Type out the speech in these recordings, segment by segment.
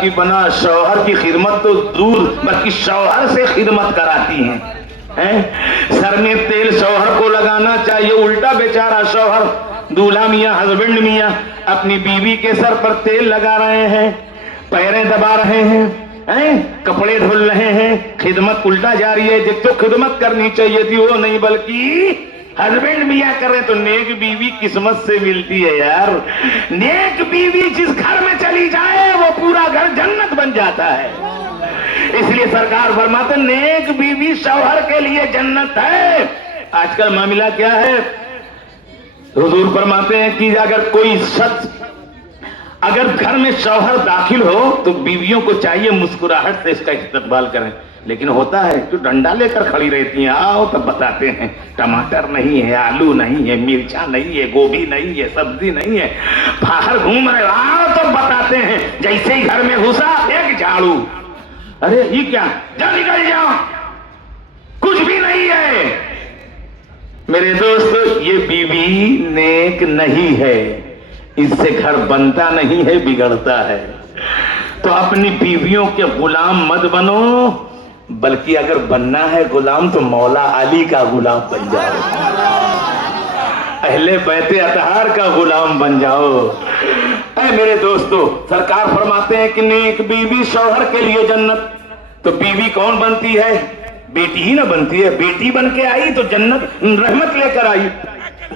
کی پناہ شوہر کی خدمت تو دور بلکہ شوہر سے خدمت کراتی ہیں. سر میں تیل شوہر کو لگانا چاہیے، الٹا بیچارہ شوہر دولہا میاں ہسبینڈ میاں اپنی بیوی کے سر پر تیل لگا رہے ہیں، پیریں دبا رہے ہیں، کپڑے دھل رہے ہیں، خدمت الٹا جاری ہے. جب تو خدمت کرنی چاہیے تھی وہ نہیں بلکہ ہسبینڈ میاں کر رہے. تو نیک بیوی قسمت سے ملتی ہے یار. نیک بیوی جس گھر میں چلی جائے وہ پورا گھر جنت بن جاتا ہے. اس لیے سرکار فرماتے نیک بیوی شوہر کے لیے جنت ہے. آج کل معاملہ کیا ہے؟ حضور فرماتے ہیں کہ اگر کوئی شخص اگر گھر میں شوہر داخل ہو تو بیویوں کو چاہیے مسکراہٹ سے اس کا استقبال کریں. لیکن ہوتا ہے جو ڈنڈا لے کر کھڑی رہتی ہیں، آؤ تب بتاتے ہیں ٹماٹر نہیں ہے، آلو نہیں ہے، مرچا نہیں ہے، گوبھی نہیں ہے، سبزی نہیں ہے، باہر گھوم رہے، آؤ تب بتاتے ہیں. جیسے ہی گھر میں گھسا ایک جھاڑو، ارے یہ کیا، جا نکل جاؤ، کچھ بھی نہیں ہے. میرے دوست یہ بیوی نیک نہیں ہے، اس سے گھر بنتا نہیں ہے، بگڑتا ہے. تو اپنی بیویوں کے غلام مت بنو، بلکہ اگر بننا ہے غلام تو مولا علی کا غلام بن جاؤ، اہل بیت اطہار کا غلام بن جاؤ. اے میرے دوستو، سرکار فرماتے ہیں کہ نیک بیوی شوہر کے لیے جنت. تو بیوی کون بنتی ہے؟ بیٹی ہی نہ بنتی ہے. بیٹی بن کے آئی تو جنت رحمت لے کر آئی،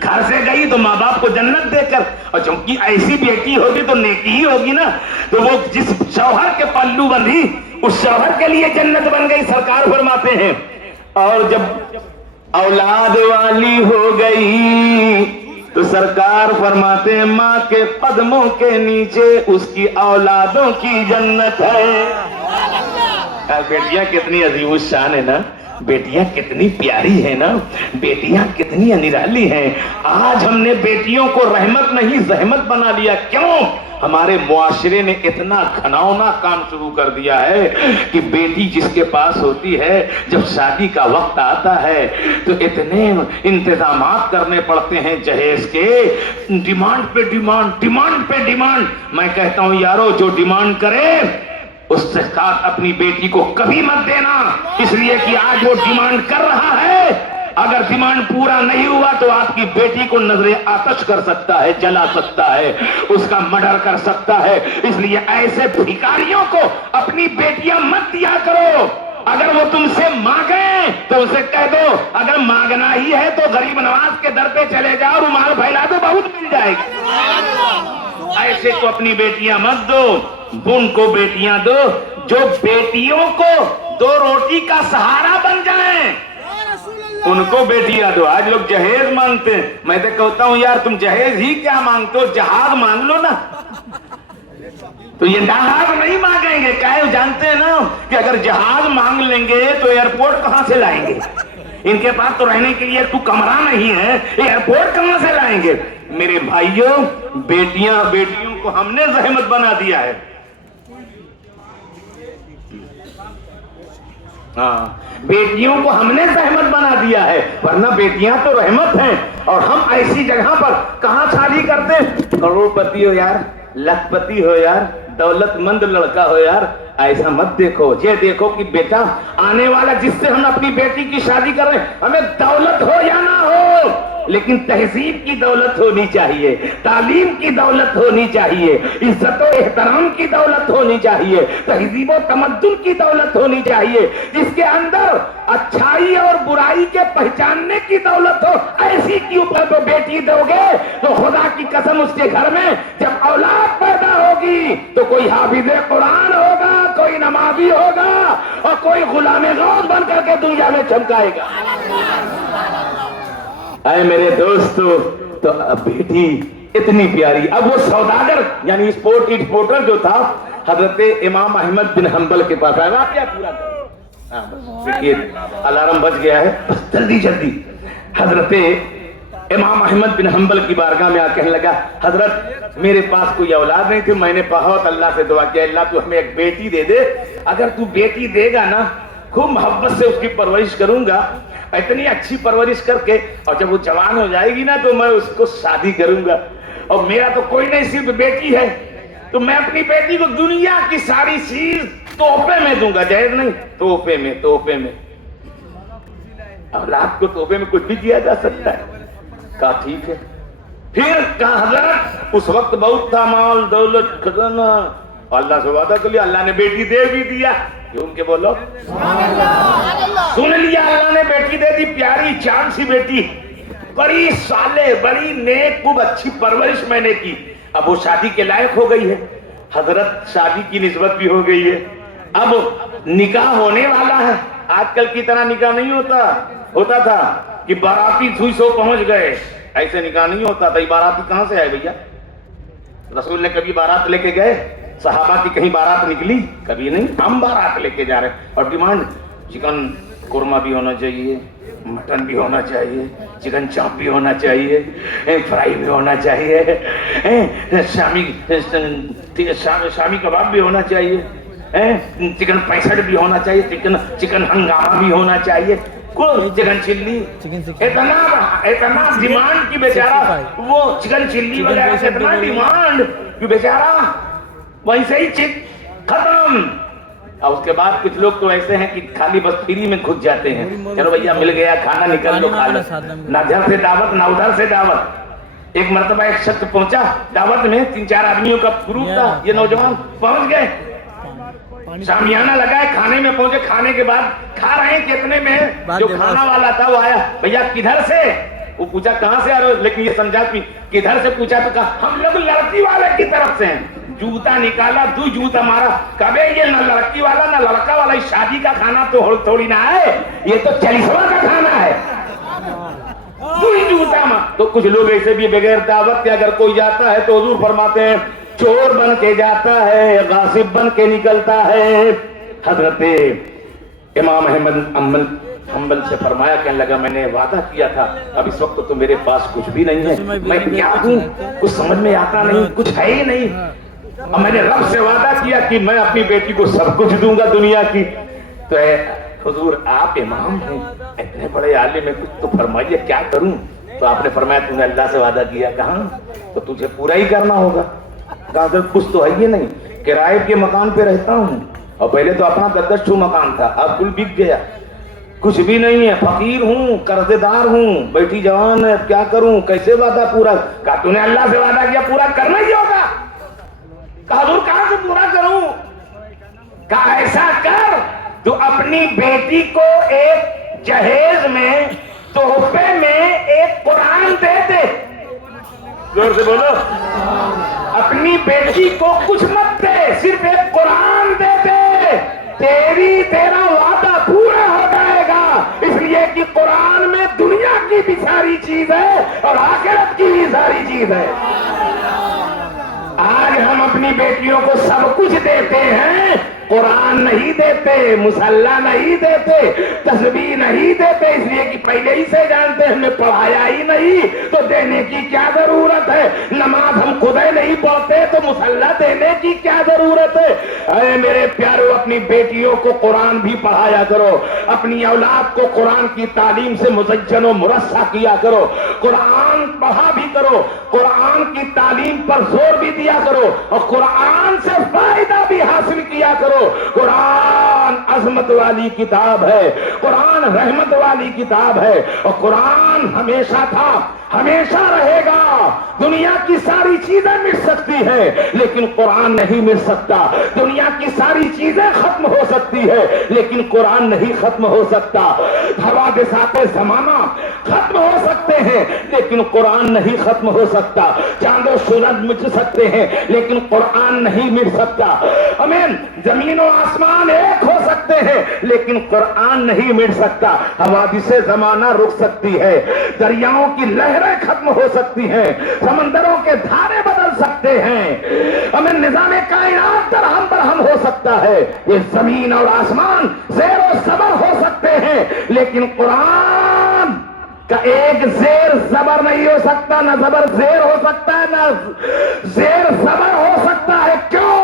گھر سے گئی تو ماں باپ کو جنت دے کر. اور چونکہ ایسی بیٹی ہوگی تو نیکی ہی ہوگی نا. تو وہ جس شوہر کے پلو بندھی اس شوہر کے لیے جنت بن گئی. سرکار فرماتے ہیں اور جب اولاد والی ہو گئی تو سرکار فرماتے ہیں ماں کے قدموں کے نیچے اس کی اولادوں کی جنت ہے. بیٹیاں کتنی عظیم الشان ہے نا، بیٹیاں کتنی پیاری ہیں نا، بیٹیاں کتنی نرالی ہیں. آج ہم نے بیٹیوں کو رحمت نہیں زحمت بنا لیا. کیوں؟ ہمارے معاشرے نے اتنا گھناؤنا کام شروع کر دیا ہے کہ بیٹی جس کے پاس ہوتی ہے جب شادی کا وقت آتا ہے تو اتنے انتظامات کرنے پڑتے ہیں جہیز کے، ڈیمانڈ پہ ڈیمانڈ، ڈیمانڈ پہ ڈیمانڈ. میں کہتا ہوں یارو جو ڈیمانڈ کرے اس سے ساتھ اپنی بیٹی کو کبھی مت دینا، اس لیے کہ آج وہ ڈیمانڈ کر رہا ہے. اگر ڈیمانڈ پورا نہیں ہوا تو آپ کی بیٹی کو نظر آتش کر سکتا ہے، جلا سکتا ہے، اس کا مرڈر کر سکتا ہے. اس لیے ایسے بھکاریوں کو اپنی بیٹیاں مت دیا کرو. اگر وہ تم سے مانگیں تو اسے کہہ دو اگر مانگنا ہی ہے تو غریب نواز کے در پہ چلے جاؤ، رومال پھیلا دو، بہت مل جائے گی. ایسے کو اپنی بیٹیاں مت دو. ان کو بیٹیاں دو جو بیٹیوں کو دو روٹی کا سہارا بن جائیں، ان کو بیٹیاں دو. آج لوگ جہیز مانگتے ہیں. میں تو کہتا ہوں یار تم جہیز ہی کیا مانگتے ہو، جہاز مانگ لو نا. تو یہ جہاز نہیں مانگیں گے، کیا جانتے ہیں نا کہ اگر جہاز مانگ لیں گے تو ایئرپورٹ کہاں سے لائیں گے؟ ان کے پاس تو رہنے کے لیے تو کمرہ نہیں ہے، ایئرپورٹ کہاں سے لائیں گے؟ میرے بھائیوں، بیٹیوں کو ہم نے زحمت بنا دیا ہے. ہاں، بیٹیوں کو ہم نے زحمت بنا دیا ہے، ورنہ بیٹیاں تو رحمت ہیں. اور ہم ایسی جگہ پر کہاں شادی کرتے ہیں؟ کروڑ پتی ہو یار، لاکھ پتی ہو یار، دولت مند لڑکا ہو یار، ایسا مت دیکھو. یہ دیکھو کہ بیٹا آنے والا جس سے ہم اپنی بیٹی کی شادی کر رہے ہیں، ہمیں دولت ہو یا نہ ہو لیکن تہذیب کی دولت ہونی چاہیے، تعلیم کی دولت ہونی چاہیے، عزت و احترام کی دولت ہونی چاہیے، تہذیب و تمدن کی دولت ہونی چاہیے، جس کے اندر اچھائی اور برائی کے پہچاننے کی دولت ہو. ایسی کی اوپر تو بیٹی دو گے تو خدا کی قسم اس کے گھر میں جب اولاد پیدا ہوگی تو کوئی حافظ قرآن ہوگا، کوئی نمازی ہوگا اور کوئی غلام غوث بن کر کے دنیا میں چمکائے گا. اے میرے دوستو، تو بیٹی اتنی پیاری. اب وہ سوداگر یعنی ایکسپورٹر جو تھا حضرت امام احمد بن حنبل کے پاس آیا. واقعہ پورا دیکھیے، الارم بج گیا ہے، بس جلدی. حضرت امام احمد بن حنبل کی بارگاہ میں آ کہنے لگا حضرت میرے پاس کوئی اولاد نہیں تھی، میں نے بہت اللہ سے دعا کیا اللہ تو ہمیں ایک بیٹی دے دے. اگر تو بیٹی دے گا نا خوب محبت سے اس کی پرورش کروں گا، اتنی اچھی پرورش کر کے، اور جب وہ جوان ہو جائے گی نا تو میں اس کو شادی کروں گا. اور میرا تو کوئی نہیں، صرف بیٹی ہے. تو میں اپنی بیٹی کو دنیا کی ساری چیز تحفے میں دوں گا. جائز نہیں؟ تحفے میں اولاد کو تحفے میں کچھ بھی دیا جا سکتا ہے. کہا ٹھیک ہے. پھر کہا حضرت اس وقت بہت تھا مال دولت خزانہ, اللہ سے وعدہ کر لیا, اللہ نے بیٹی دے بھی دیا. کیوں کہ بولو سن لیا, اللہ نے بیٹی دے دی, پیاری چاند سی بیٹی, بڑی صالح, بڑی نیک, خوب اچھی پرورش میں نے کی. اب وہ شادی کے لائق ہو گئی ہے. حضرت شادی کی نسبت بھی ہو گئی ہے. اب نکاح ہونے والا ہے. آج کل کی طرح نکاح نہیں ہوتا تھا کہ باراتی سوئی سو پہنچ گئے. ایسے نکاح نہیں ہوتا تھا. باراتی کہاں سے آئے بھیا؟ رسول نے کبھی بارات لے کے گئے؟ صحابہ کی کہیں بارات نکلی؟ کبھی نہیں. ہم بارات لے کے جا رہے ہیں. اور ڈیمانڈ چکن قورمہ بھی ہونا چاہیے, مٹن بھی ہونا چاہیے, چکن چاپ بھی ہونا چاہیے, فرائی بھی ہونا چاہیے, شامی کباب بھی ہونا چاہیے, چکن 65 بھی ہونا چاہیے, چکن ہنگامہ بھی ہونا چاہیے, چکن چلی, اتنا ڈیمانڈ کی بیچارہ وہ چکن چلی وغیرہ سے اتنا ڈیمانڈ کہ بیچارہ ویسے ہی ختم. اور اس کے بعد کچھ لوگ تو ایسے ہیں کہ خالی بس فری میں گھس جاتے ہیں. چلو بھیا مل گیا کھانا, نکل لو کھا لو, نہ ادھر سے دعوت نہ ادھر سے دعوت. ایک مرتبہ ایک شخص پہنچا دعوت میں, 3-4 آدمیوں کا گروپ تھا. یہ نوجوان پہنچ گئے, شامیانہ لگائے, کھانے میں پہنچے. کھانے کے بعد کھا رہے ہیں کتنے میں جو کھانا والا تھا وہ آیا, بھیا کدھر سے؟ وہ پوچھا کہاں سے آ رہے ہو, لیکن یہ سمجھا کہ کدھر سے پوچھا تو کہا ہم لوگ لڑکی والے کی طرف سے ہیں. جوتا نکالا, 2 جوتا مارا. کبھی یہ نہ لڑکی والا نہ لڑکا والا, شادی کا کھانا تو تھوڑی نہ ہے, یہ تو 40واں کا کھانا ہے. 2 جوتا مار. تو کچھ لوگ ایسے بھی بغیر دعوت کے اگر کوئی جاتا ہے تو حضور فرماتے ہیں چور بن کے جاتا ہے, غاصب بن کے نکلتا ہے. حضرت امام احمد حنبل سے فرمایا, کہنے لگا میں نے وعدہ کیا تھا, اب اس وقت تو میرے پاس کچھ بھی نہیں ہے, میں کیا دوں, کچھ سمجھ میں آتا نہیں, کچھ ہے ہی نہیں. اور میں نے رب سے وعدہ کیا کہ میں اپنی بیٹی کو سب کچھ دوں گا دنیا کی. تو اے حضور آپ امام ہیں, اتنے بڑے عالم ہیں, کچھ تو فرمائیے کیا کروں. تو آپ نے فرمایا تم نے اللہ سے وعدہ کیا, کہاں, تو تجھے پورا ہی کرنا ہوگا. کہا اگر کچھ تو ہے ہی نہیں, کرائے کے مکان پہ رہتا ہوں, اور پہلے تو اپنا 10 مکان تھا, اب کل بک گیا, کچھ بھی نہیں ہے, فقیر ہوں, قرض دار ہوں, بیٹی جوان ہے, کیا کروں, کیسے وعدہ پورا. کہا تو نے اللہ سے وعدہ کیا, پورا کرنا ہی ہوگا. کہا حضور کہاں سے پورا کروں. کہا ایسا کر, تو اپنی بیٹی کو ایک جہیز میں تحفے میں ایک قرآن دے دے. زور سے بولو, اپنی بیٹی کو کچھ مت دے, صرف ایک قرآن دے دے, تیرا وعدہ پورا ہو جائے گا. اس لیے کہ قرآن میں دنیا کی بھی ساری چیز ہے اور آخرت کی بھی ساری چیز ہے. آج ہم اپنی بیٹیوں کو سب کچھ دیتے ہیں, قرآن نہیں دیتے, مصلی نہیں دیتے, تسبیح نہیں دیتے, اس لیے کہ پہلے ہی سے جانتے ہم نے پڑھایا ہی نہیں, تو دینے کی کیا ضرورت ہے. نماز ہم خود ہی نہیں پڑھتے تو مصلی دینے کی کیا ضرورت ہے. اے میرے پیارو, اپنی بیٹیوں کو قرآن بھی پڑھایا کرو, اپنی اولاد کو قرآن کی تعلیم سے مزین و مرصع کیا کرو, قرآن پڑھا بھی کرو, قرآن کی تعلیم پر زور بھی دیا کرو, اور قرآن سے فائدہ بھی حاصل کیا کرو. قرآن عظمت والی کتاب ہے, قرآن رحمت والی کتاب ہے, اور قرآن ہمیشہ تھا, ہمیشہ رہے گا. دنیا کی ساری چیزیں مٹ سکتی ہیں لیکن قرآن نہیں مٹ سکتا. دنیا کی ساری چیزیں ختم ہو سکتی ہے لیکن قرآن نہیں ختم ہو سکتا. حوادثات زمانہ ختم ہو سکتے ہیں لیکن قرآن نہیں ختم ہو سکتا. چاند و سورج مٹ سکتے ہیں لیکن قرآن نہیں مٹ سکتا. آمین. زمین و آسمان ایک ہو سکتے ہیں لیکن قرآن نہیں مٹ سکتا. حوادث زمانہ رک سکتی ہے, دریاؤں کی لہریں ختم ہو سکتی ہیں, سمندروں کے دھارے بدل سکتے ہیں, ہمیں نظام کائنات درہم برہم ہو سکتا ہے. یہ زمین اور آسمان زیر و زبر ہو سکتے ہیں لیکن قرآن کا ایک زیر زبر نہیں ہو سکتا, نہ زبر زیر ہو سکتا ہے نہ زیر زبر ہو سکتا ہے. کیوں؟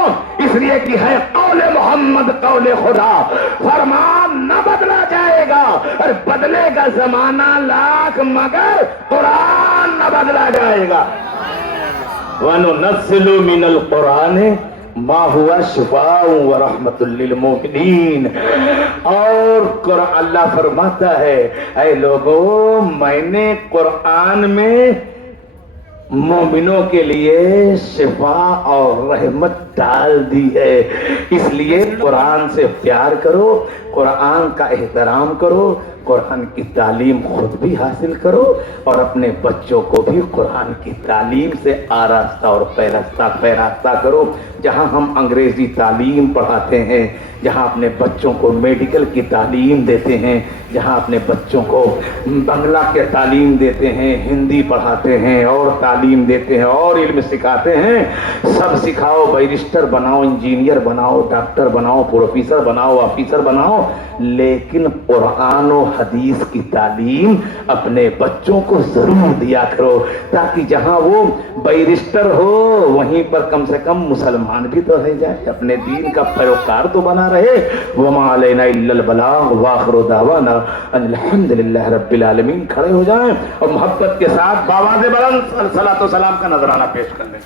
اس لیے کہ ہے قول محمد قول خدا, فرمان نہ بدلا جائے گا, اور بدلے گا زمانہ لاکھ مگر قرآن نہ بدلا جائے گا. وَنُنَزِّلُ مِنَ الْقُرْآنِ مَا هُوَ شِفَاءٌ وَرَحْمَةٌ لِّلْمُؤْمِنِينَ۔ اور اللہ فرماتا ہے اے لوگوں میں نے قرآن میں مومنوں کے لیے شفا اور رحمت ڈال دی ہے، اس لیے قرآن سے پیار کرو، قرآن کا احترام کرو، قرآن کی تعلیم خود بھی حاصل کرو اور اپنے بچوں کو بھی قرآن کی تعلیم سے آراستہ اور پیراستہ کرو۔ جہاں ہم انگریزی تعلیم پڑھاتے ہیں، جہاں اپنے بچوں کو میڈیکل کی تعلیم دیتے ہیں، جہاں اپنے بچوں کو بنگلہ کے تعلیم دیتے ہیں، ہندی پڑھاتے ہیں اور تعلیم دیتے ہیں اور علم سکھاتے ہیں، سب سکھاؤ، بیرسٹر بناؤ، انجینئر بناؤ، ڈاکٹر بناؤ، پروفیسر بناؤ، آفیسر بناؤ، لیکن قرآن و حدیث کی تعلیم اپنے بچوں کو ضرور دیا کرو، تاکہ جہاں وہ بیرسٹر ہو وہیں پر کم سے کم مسلمان بھی تو رہ جائے، اپنے دین کا پیروکار تو بنا رہے۔ وما علینا الا البلاغ واخر دعوانا ان الحمد للہ رب العالمین۔ کھڑے ہو جائیں اور محبت کے ساتھ باواز بلند صلاۃ و سلام کا نذرانہ پیش کر لیں۔